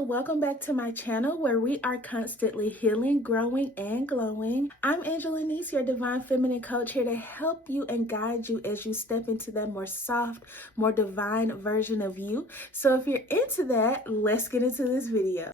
and welcome back to my channel where we are constantly healing, growing, and glowing. I'm Angel.lenise, your divine feminine coach, here to help you and guide you as you step into that more soft, more divine version of you. So if you're into that, let's get into this video.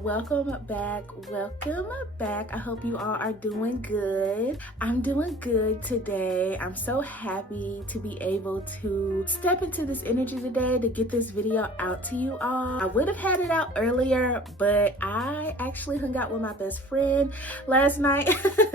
Welcome back. I hope you all are doing good. I'm doing good today. I'm so happy to be able to step into this energy today to get this video out to you all. I would have had it out earlier, but I actually hung out with my best friend last night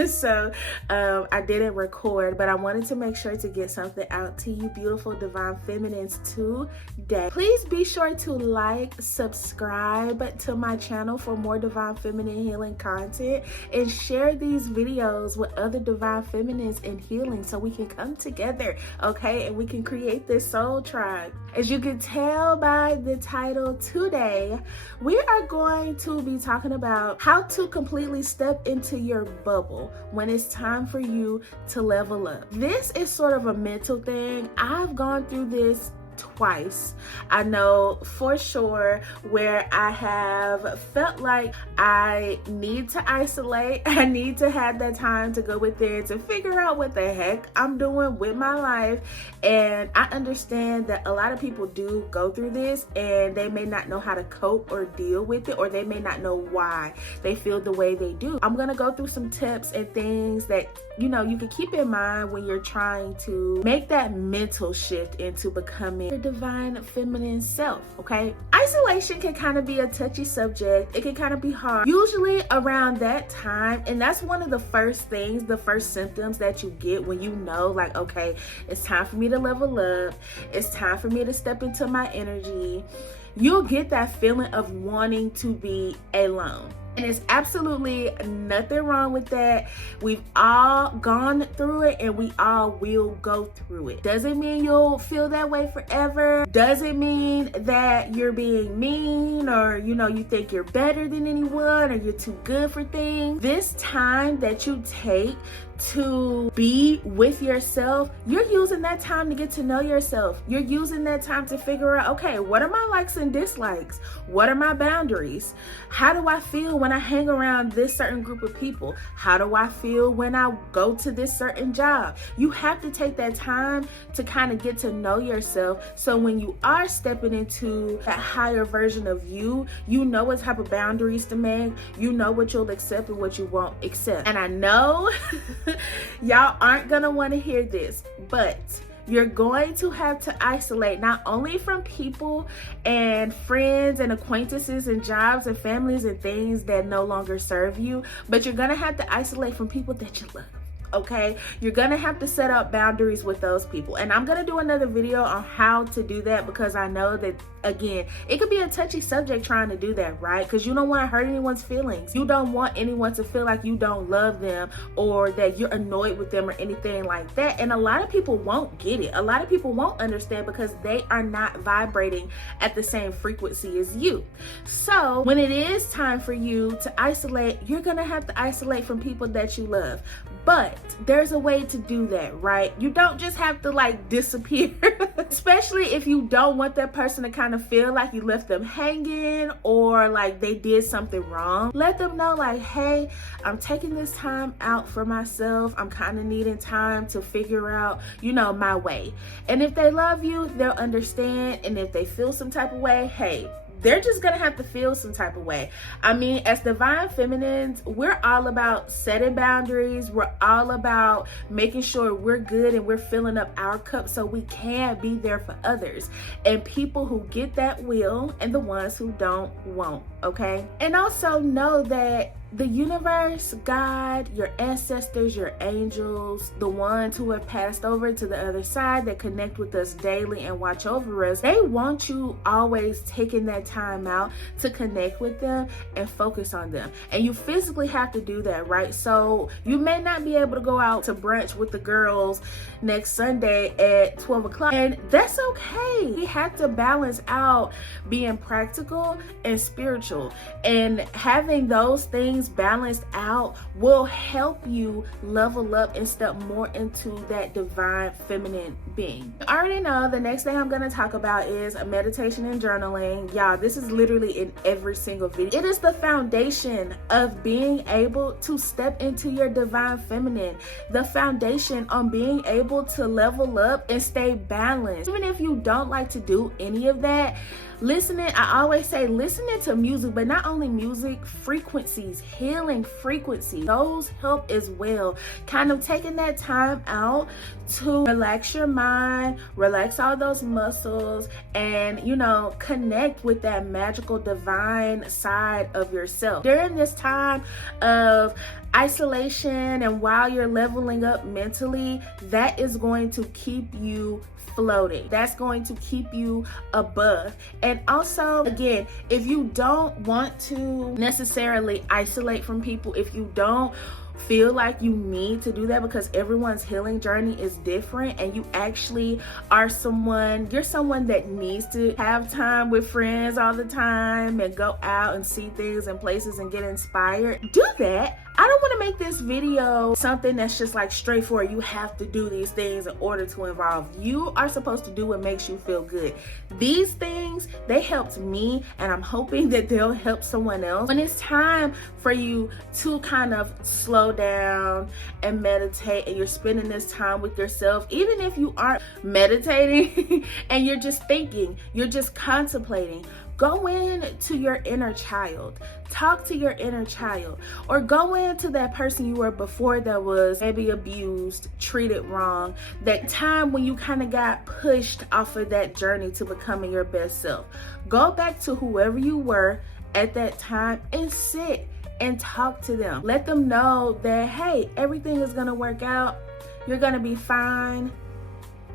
so I didn't record, but I wanted to make sure to get something out to you beautiful divine feminines today. Please be sure to like, subscribe to my channel for more divine feminine healing content, and share these videos with other divine feminines in healing so we can come together, okay, and we can create this soul tribe. As you can tell by the title, today we are going to be talking about how to completely step into your bubble when it's time for you to level up. This is sort of a mental thing. I've gone through this twice. I know for sure where I have felt like I need to isolate. I need to have that time to go within to figure out what the heck I'm doing with my life. And I understand that a lot of people do go through this and they may not know how to cope or deal with it, or they may not know why they feel the way they do. I'm gonna go through some tips and things that you can keep in mind when you're trying to make that mental shift into becoming your divine feminine self, okay? Isolation can kind of be a touchy subject. It can kind of be hard. Usually around that time, and that's one of the first things, the first symptoms that you get when you know, like, okay, it's time for me to level up. It's time for me to step into my energy. You'll get that feeling of wanting to be alone. And it's absolutely nothing wrong with that. We've all gone through it and we all will go through it. Doesn't mean you'll feel that way forever. Doesn't mean that you're being mean or, you think you're better than anyone or you're too good for things. This time that you take to be with yourself, you're using that time to get to know yourself. You're using that time to figure out, okay, what are my likes and dislikes? What are my boundaries? How do I feel when I hang around this certain group of people? How do I feel when I go to this certain job? You have to take that time to kind of get to know yourself, so when you are stepping into that higher version of you, you know what type of boundaries to make. You know what you'll accept and what you won't accept. And I know y'all aren't gonna want to hear this, but you're going to have to isolate not only from people and friends and acquaintances and jobs and families and things that no longer serve you, but you're gonna have to isolate from people that you love. Okay, you're gonna have to set up boundaries with those people, and I'm gonna do another video on how to do that, because I know that, again, it could be a touchy subject trying to do that, right? Because you don't want to hurt anyone's feelings. You don't want anyone to feel like you don't love them or that you're annoyed with them or anything like that. And a lot of people won't get it. A lot of people won't understand because they are not vibrating at the same frequency as you. So when it is time for you to isolate, you're gonna have to isolate from people that you love. But there's a way to do that, right? You don't just have to disappear, especially if you don't want that person to kind of feel like you left them hanging or like they did something wrong. Let them know, like, hey, I'm taking this time out for myself. I'm kind of needing time to figure out, my way. And if they love you, they'll understand. And if they feel some type of way, hey, they're just gonna have to feel some type of way. I mean, as divine feminines, we're all about setting boundaries. We're all about making sure we're good and we're filling up our cup so we can be there for others. And people who get that will, and the ones who don't won't, okay? And also know that the universe, God, your ancestors, your angels, the ones who have passed over to the other side that connect with us daily and watch over us, they want you always taking that time out to connect with them and focus on them. And you physically have to do that, right? So you may not be able to go out to brunch with the girls next Sunday at 12 o'clock, and that's okay. We have to balance out being practical and spiritual, and having those things things balanced out will help you level up and step more into that divine feminine being. You already know the next thing I'm going to talk about is meditation and journaling. Y'all, this is literally in every single video. It is the foundation of being able to step into your divine feminine, the foundation on being able to level up and stay balanced. Even if you don't like to do any of that, I always say listening to music, but not only music, frequencies, healing frequencies, those help as well. Kind of taking that time out to relax your mind, relax all those muscles, and connect with that magical divine side of yourself. During this time of isolation and while you're leveling up mentally, that is going to keep you floating. That's going to keep you above. And also, again, if you don't want to necessarily isolate from people, if you don't feel like you need to do that, because everyone's healing journey is different, and you actually are you're someone that needs to have time with friends all the time and go out and see things and places and get inspired, do that. I don't want to make this video something that's just like straightforward. You have to do these things in order to evolve. You are supposed to do what makes you feel good. These things, they helped me, and I'm hoping that they'll help someone else. When it's time for you to kind of slow down and meditate, and you're spending this time with yourself, even if you aren't meditating and you're just thinking, you're just contemplating, go into your inner child. Talk to your inner child, or go into that person you were before that was maybe abused, treated wrong, that time when you kind of got pushed off of that journey to becoming your best self. Go back to whoever you were at that time and sit and talk to them. Let them know that, hey, everything is going to work out. You're going to be fine.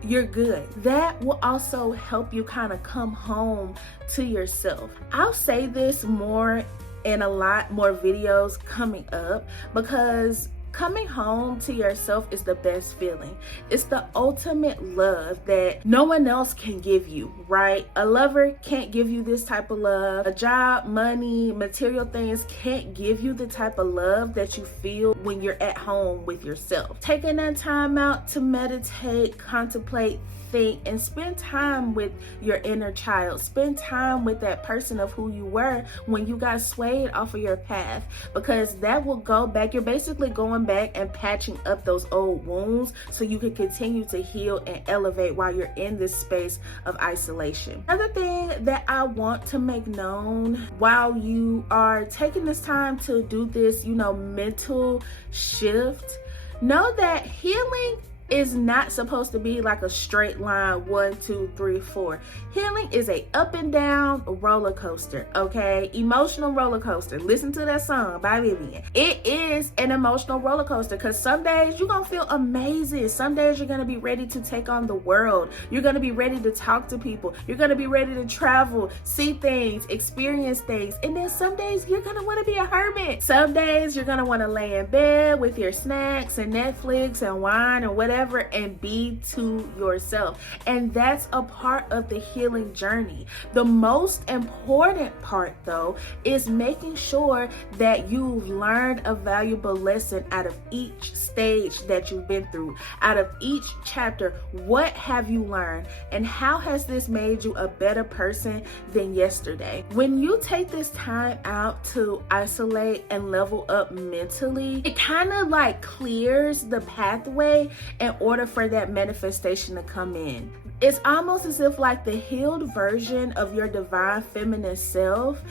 You're good. That will also help you kind of come home to yourself. I'll say this more in a lot more videos coming up, because coming home to yourself is the best feeling. It's the ultimate love that no one else can give you, right? A lover can't give you this type of love. A job, money, material things can't give you the type of love that you feel when you're at home with yourself. Taking that time out to meditate, contemplate, think, and spend time with your inner child. Spend time with that person of who you were when you got swayed off of your path, because that will go back. You're basically going back and patching up those old wounds so you can continue to heal and elevate while you're in this space of isolation. Another thing that I want to make known while you are taking this time to do this, mental shift, know that healing is not supposed to be like a straight line, 1, 2, 3, 4. Healing is a up and down roller coaster, okay? Emotional roller coaster. Listen to that song by Vivian. It is an emotional roller coaster, because some days you're gonna feel amazing. Some days you're gonna be ready to take on the world. You're gonna be ready to talk to people. You're gonna be ready to travel, see things, experience things. And then some days you're gonna wanna be a hermit. Some days you're gonna wanna lay in bed with your snacks and Netflix and wine and whatever, and be to yourself. And that's a part of the healing journey. The most important part, though, is making sure that you've learned a valuable lesson out of each stage that you've been through, out of each chapter. What have you learned, and how has this made you a better person than yesterday? When you take this time out to isolate and level up mentally, it kind of like clears the pathway in order for that manifestation to come in. It's almost as if like the healed version of your divine feminine self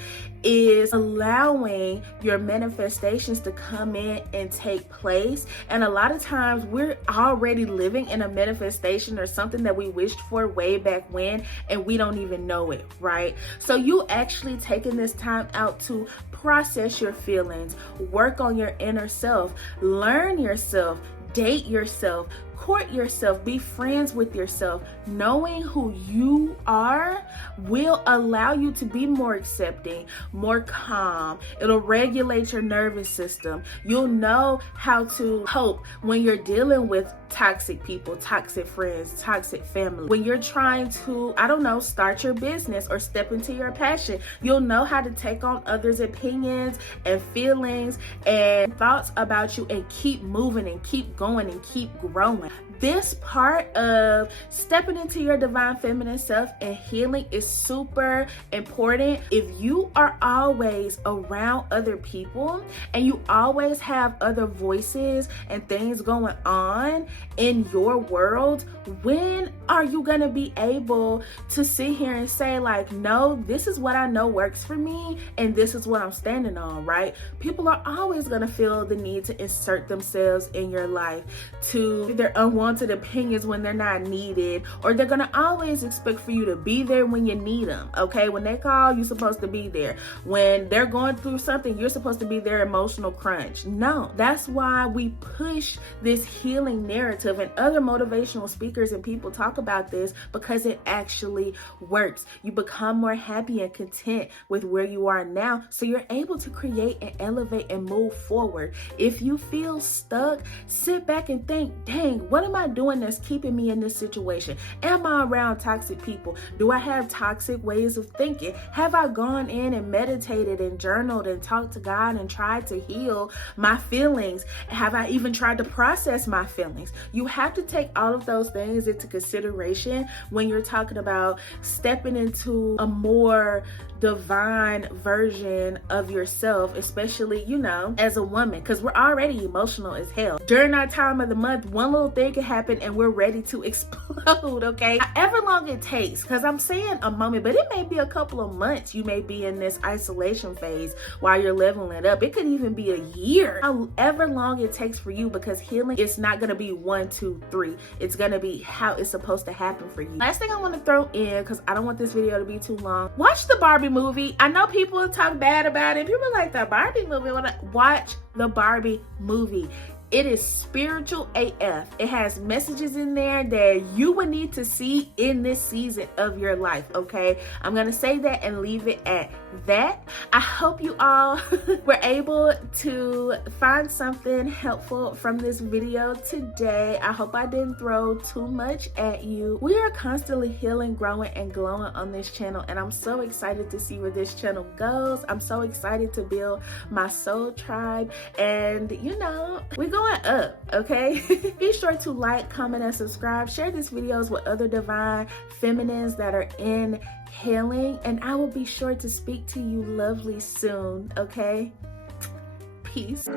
is allowing your manifestations to come in and take place. And a lot of times we're already living in a manifestation or something that we wished for way back when, and we don't even know it, right? So you actually taking this time out to process your feelings, work on your inner self, learn yourself, date yourself, court yourself, be friends with yourself. Knowing who you are will allow you to be more accepting, more calm. It'll regulate your nervous system. You'll know how to cope when you're dealing with toxic people, toxic friends, toxic family. When you're trying to, I don't know, start your business or step into your passion, you'll know how to take on others' opinions and feelings and thoughts about you and keep moving and keep going and keep growing. This part of stepping into your divine feminine self and healing is super important. If you are always around other people and you always have other voices and things going on in your world, when are you going to be able to sit here and say like, no, this is what I know works for me and this is what I'm standing on, right? People are always going to feel the need to insert themselves in your life, to their unwanted opinions when they're not needed, or they're going to always expect for you to be there when you need them, okay? When they call, you're supposed to be there. When they're going through something, you're supposed to be their emotional crunch. No, that's why we push this healing narrative, and other motivational speakers and people talk about this because it actually works. You become more happy and content with where you are now, so you're able to create and elevate and move forward. If you feel stuck, sit back and think, dang, what am I doing that's keeping me in this situation? Am I around toxic people? Do I have toxic ways of thinking? Have I gone in and meditated and journaled and talked to God and tried to heal my feelings? Have I even tried to process my feelings? You have to take all of those things into consideration when you're talking about stepping into a more divine version of yourself, especially, you know, as a woman, because we're already emotional as hell. During our time of the month, one little thing can happen and we're ready to explode, okay? However long it takes, because I'm saying a moment, but it may be a couple of months. You may be in this isolation phase while you're leveling it up. It could even be a year. However long it takes for you, because healing is not going to be 1, 2, 3. It's going to be how it's supposed to happen for you. Last thing I want to throw in, because I don't want this video to be too long, watch the Barbie movie. I know people talk bad about it. People like the Barbie movie. Watch the Barbie movie. It is spiritual AF. It has messages in there that you would need to see in this season of your life, okay? I'm going to say that and leave it at that. I hope you all were able to find something helpful from this video today. I hope I didn't throw too much at you. We are constantly healing, growing, and glowing on this channel, and I'm so excited to see where this channel goes. I'm so excited to build my soul tribe, and you know, we're going up, okay? Be sure to like, comment, and subscribe. Share these videos with other divine feminines that are in healing, and I will be sure to speak to you lovely soon, okay? Peace.